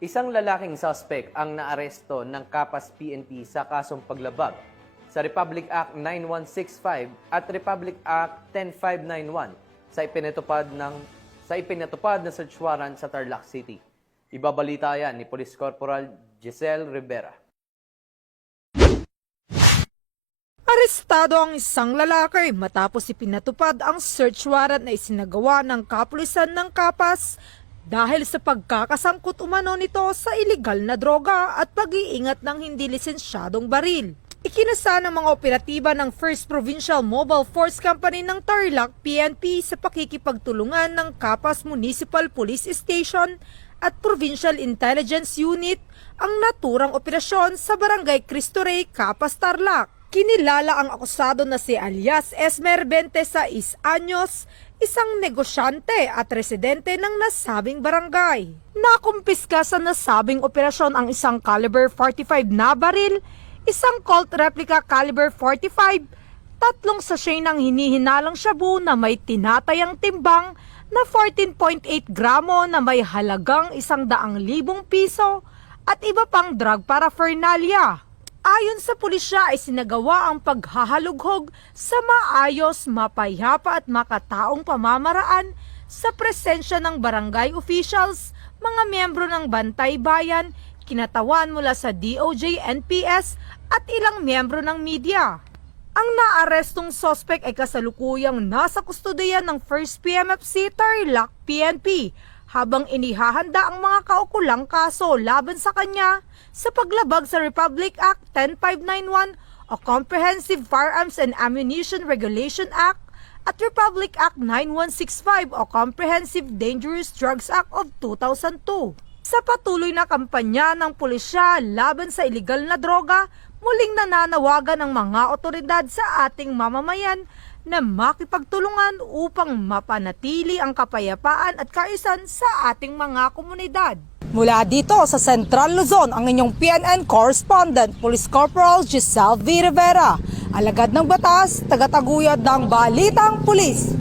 Isang lalaking suspect ang naaresto ng Kapas PNP sa kasong paglabag sa Republic Act 9165 at Republic Act 10591 sa ipinatupad na search warrant sa Tarlac City. Ibabalita yan ni Police Corporal Giselle Rivera. Arestado ang isang lalaki matapos ipinatupad ang search warrant na isinagawa ng kapulisan ng Kapas dahil sa pagkakasangkot umano nito sa iligal na droga at pag-iingat ng hindi lisensyadong baril. Ikinasa ng mga operatiba ng 1st Provincial Mobile Force Company ng Tarlac PNP sa pakikipagtulungan ng Kapas Municipal Police Station at Provincial Intelligence Unit ang naturang operasyon sa Barangay Cristo Rey, Kapas, Tarlac. Kinilala ang akusado na si alias Esmer 26 anyos, isang negosyante at residente ng nasabing barangay. Nakumpiska sa nasabing operasyon ang isang caliber 45 na baril, isang Colt replica caliber 45, tatlong sachet ng hinihinalang shabu na may tinatayang timbang na 14.8 gramo na may halagang 100,000 piso at iba pang drug paraphernalia. Ayon sa pulisya ay sinagawa ang paghahalughog sa maayos, mapayapa at makataong pamamaraan sa presensya ng barangay officials, mga miyembro ng Bantay Bayan, kinatawan mula sa DOJ, NPS at ilang miyembro ng media. Ang naarestong suspect ay kasalukuyang nasa kustodiyan ng 1st PMFC Tarlac PNP habang inihahanda ang mga kaukulang kaso laban sa kanya sa paglabag sa Republic Act 10591 o Comprehensive Firearms and Ammunition Regulation Act at Republic Act 9165 o Comprehensive Dangerous Drugs Act of 2002. Sa patuloy na kampanya ng pulisya laban sa iligal na droga, muling nananawagan ang mga otoridad sa ating mamamayan na makipagtulungan upang mapanatili ang kapayapaan at kaayusan sa ating mga komunidad. Mula dito sa Central Luzon, ang inyong PNN correspondent, Police Corporal Giselle V. Rivera, alagad ng batas, tagataguyod ng Balitang Pulis.